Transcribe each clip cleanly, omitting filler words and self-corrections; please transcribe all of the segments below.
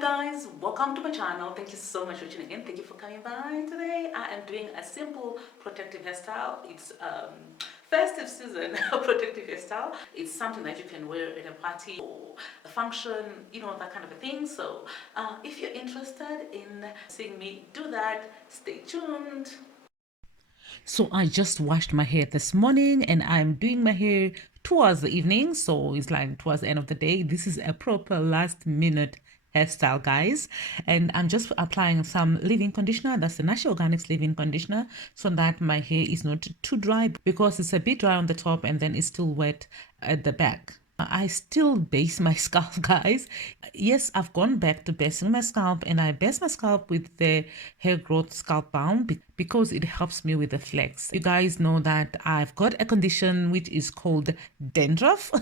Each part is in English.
guys, welcome to my channel. Thank you so much for tuning in. Thank you for coming by today. I am doing a simple protective hairstyle. It's festive season protective hairstyle. It's something that you can wear at a party or a function, you know, that kind of a thing. So if you're interested in seeing me do that, stay tuned. So I just washed my hair this morning and I'm doing my hair towards the evening. So it's like towards the end of the day. This is a proper last minute hairstyle, guys. And I'm just applying some leave-in conditioner. That's the Natural Organics leave-in conditioner, so that my hair is not too dry, because it's a bit dry on the top and then it's still wet at the back. I still base my scalp, guys. Yes, I've gone back to basing my scalp, and I base my scalp with the hair growth scalp balm because it helps me with the flex. You guys know that I've got a condition which is called dandruff.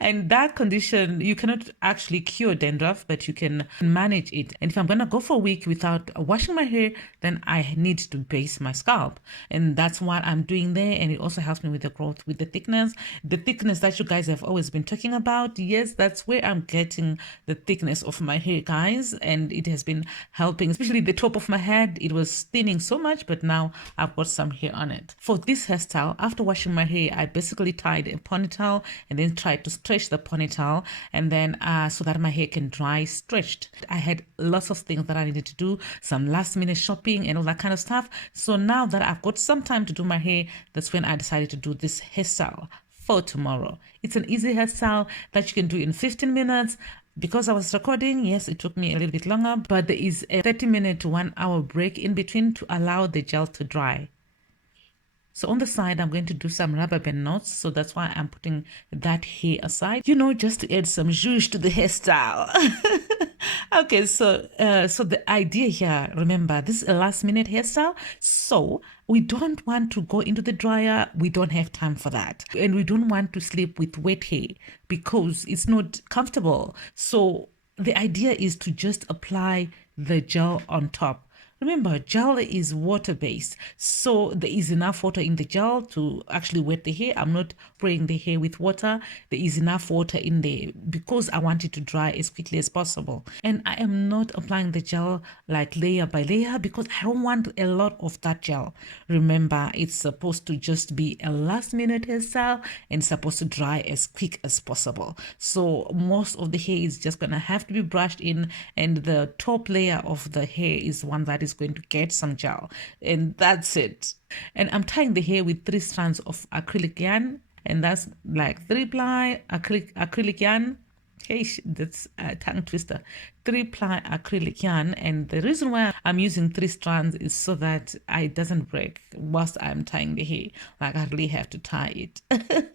And that condition, you cannot actually cure dandruff, but you can manage it. And if I'm gonna go for a week without washing my hair, then I need to base my scalp, and that's what I'm doing there. And it also helps me with the growth, with the thickness that you guys have always been talking about. Yes, that's where I'm getting the thickness of my hair, guys, and it has been helping, especially the top of my head. It was thinning so much, but now I've got some hair on it. For this hairstyle, after washing my hair, I basically tied a ponytail and then tried to stretch the ponytail, and then so that my hair can dry stretched. I had lots of things that I needed to do, some last minute shopping and all that kind of stuff. So now that I've got some time to do my hair, that's when I decided to do this hairstyle for tomorrow. It's an easy hairstyle that you can do in 15 minutes. Because I was recording, yes, it took me a little bit longer, but there is a 30-minute to 1 hour break in between to allow the gel to dry. So on the side, I'm going to do some rubber band knots. So that's why I'm putting that hair aside, you know, just to add some zhuzh to the hairstyle. Okay, so the idea here, remember, this is a last minute hairstyle. So we don't want to go into the dryer. We don't have time for that. And we don't want to sleep with wet hair because it's not comfortable. So the idea is to just apply the gel on top. Remember, gel is water-based, so there is enough water in the gel to actually wet the hair. I'm not spraying the hair with water. There is enough water in there because I want it to dry as quickly as possible. And I am not applying the gel like layer by layer because I don't want a lot of that gel. Remember, it's supposed to just be a last-minute hairstyle and supposed to dry as quick as possible. So most of the hair is just going to have to be brushed in, and the top layer of the hair is one that is going to get some gel, and that's it. And I'm tying the hair with 3 strands of acrylic yarn, and that's like 3-ply acrylic yarn. Okay, that's a tongue twister. 3-ply acrylic yarn, and the reason why I'm using 3 strands is so that it doesn't break whilst I'm tying the hair. Like, I really have to tie it.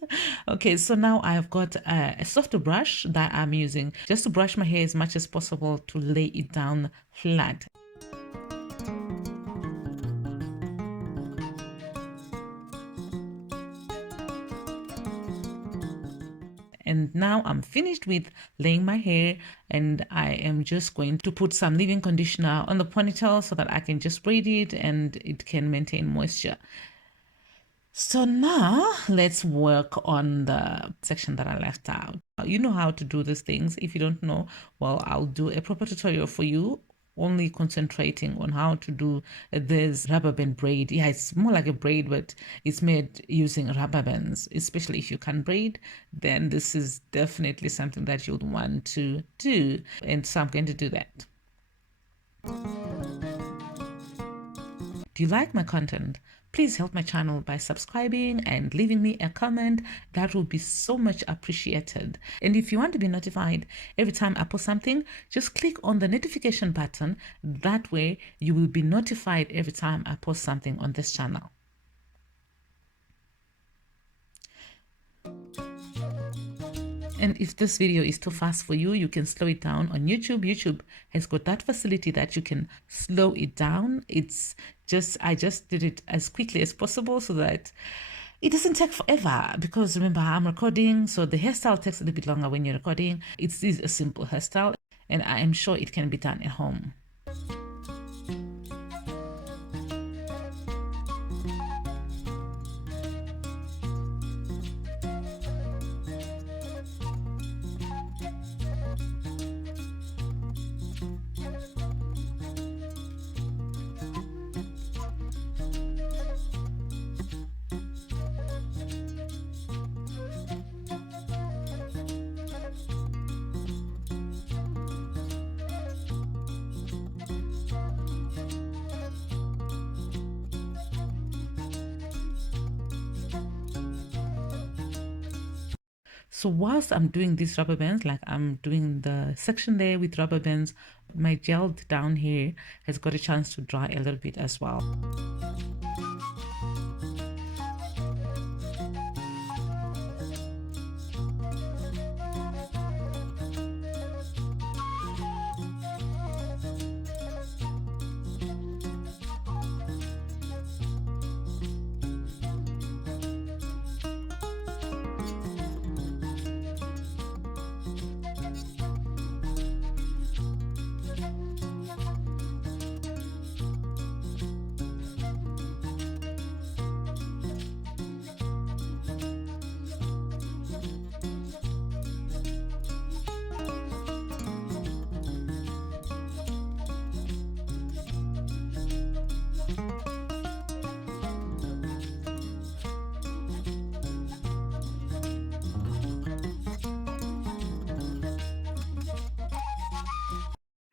Okay, so now I've got a softer brush that I'm using just to brush my hair as much as possible to lay it down flat. And now I'm finished with laying my hair, and I am just going to put some leave-in conditioner on the ponytail so that I can just braid it and it can maintain moisture. So now let's work on the section that I left out. You know how to do these things. If you don't know, well, I'll do a proper tutorial for you, only concentrating on how to do this rubber band braid. Yeah, it's more like a braid, but it's made using rubber bands. Especially if you can braid, then this is definitely something that you'd want to do. And so I'm going to do that. Do you like my content? Please help my channel by subscribing and leaving me a comment. That would be so much appreciated. And if you want to be notified every time I post something, just click on the notification button. That way you will be notified every time I post something on this channel. And if this video is too fast for you, you can slow it down on YouTube. YouTube has got that facility that you can slow it down. I just did it as quickly as possible so that it doesn't take forever, because remember, I'm recording, so the hairstyle takes a little bit longer when you're recording. It is a simple hairstyle, and I am sure it can be done at home. So whilst I'm doing these rubber bands, like I'm doing the section there with rubber bands, my gelled down hair has got a chance to dry a little bit as well.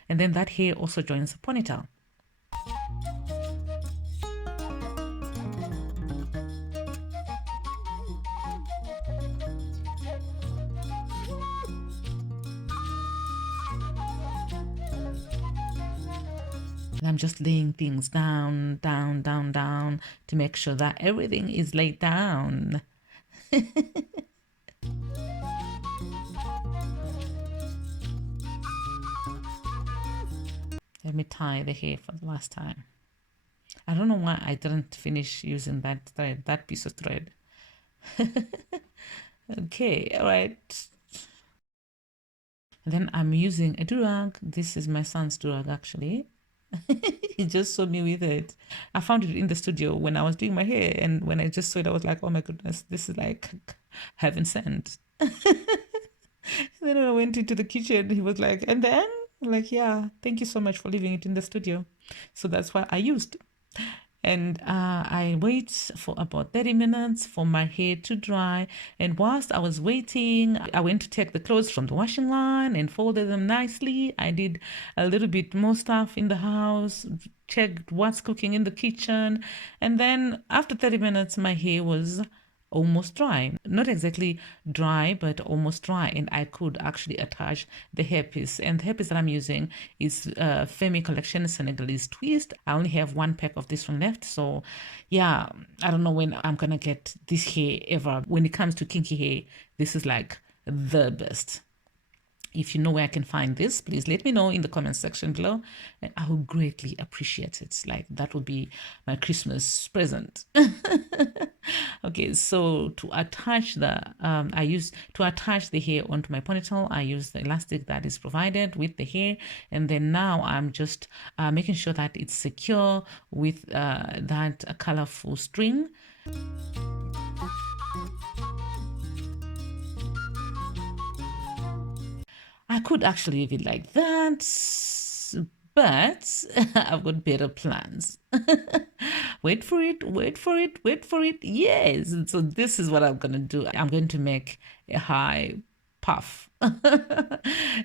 And then that hair also joins the ponytail. And I'm just laying things down, down, down, down to make sure that everything is laid down. Let me tie the hair for the last time. I don't know why I didn't finish using that thread, that piece of thread. Okay, all right. And then I'm using a durag. This is my son's durag actually. He just saw me with it. I found it in the studio when I was doing my hair, and when I just saw it, I was like, oh my goodness, this is like heaven sent. Then when I went into the kitchen, he was like, and then I'm like, yeah, thank you so much for leaving it in the studio. So that's what I used. And I wait for about 30 minutes for my hair to dry. And whilst I was waiting, I went to take the clothes from the washing line and folded them nicely. I did a little bit more stuff in the house, checked what's cooking in the kitchen. And then after 30 minutes, my hair was almost dry. Not exactly dry, but almost dry. And I could actually attach the hairpiece. And the hairpiece that I'm using is Femi Collection Senegalese Twist. I only have one pack of this one left. So yeah, I don't know when I'm gonna get this hair ever. When it comes to kinky hair, this is like the best. If you know where I can find this, please let me know in the comment section below. And I would greatly appreciate it. Like that would be my Christmas present. Okay, so to attach the to attach the hair onto my ponytail, I use the elastic that is provided with the hair, and then now I'm just making sure that it's secure with that colorful string. I could actually leave it like that, but I've got better plans. Wait for it, wait for it, wait for it. Yes. So this is what I'm going to do. I'm going to make a high puff.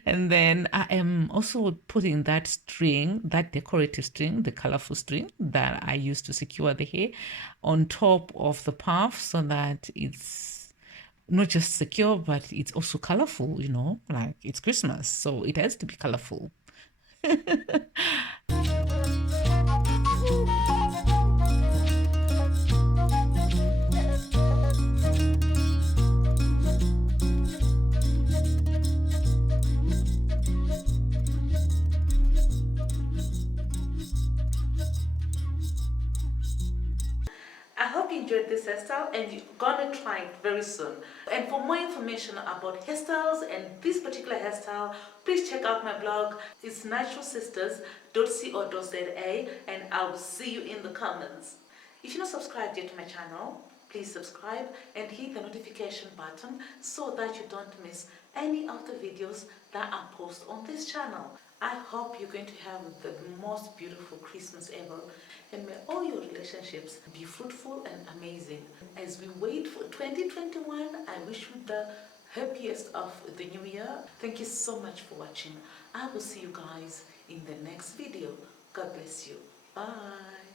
And then I am also putting that string, that decorative string, the colorful string that I use to secure the hair on top of the puff so that it's not just secure, but it's also colorful, you know, like it's Christmas, so it has to be colorful. I hope you enjoyed this hairstyle and you're gonna try it very soon. And for more information about hairstyles and this particular hairstyle, please check out my blog. It's naturalsisters.co.za, and I'll see you in the comments. If you're not subscribed yet to my channel, please subscribe and hit the notification button so that you don't miss any of the videos that I post on this channel. I hope you're going to have the most beautiful Christmas ever, and may all your relationships be fruitful and amazing. As we wait for 2021, I wish you the happiest of the new year. Thank you so much for watching. I will see you guys in the next video. God bless you. Bye.